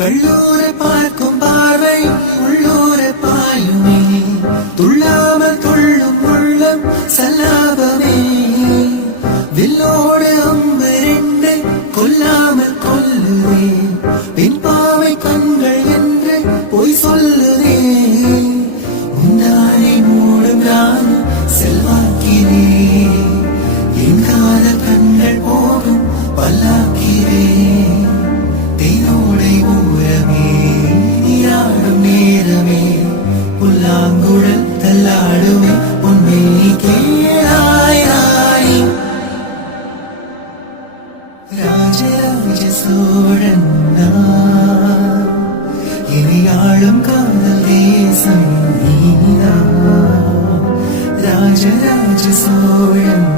கள்ளூரை பார்க்கும் பார்வை உள்ளூரை பாயுமே, துள்ளாமல் துள்ளும் உள்ளம் சல்லாபமே. வில்லோடு அம்பு ரெண்டு கொல்லாமல் கொல்லுதே, பின் பாவை கண்கள் என்று பொய் சொல்லுதே. உன்னானை மூடும் நான் செல்வாக்கிறே, என் காதல் கண்கள் போகும் பல்லாக்கிறே. தேனோடை ஊரமே நீராடும் நேரமே, புல்லாங்குழல் தள்ளாடுமே உன்னை கேளாய் ராணி. ராஜராஜ சோழன் நான், இனி ஆளும் காதல் தேசம் நீதான். ராஜராஜ சோழன்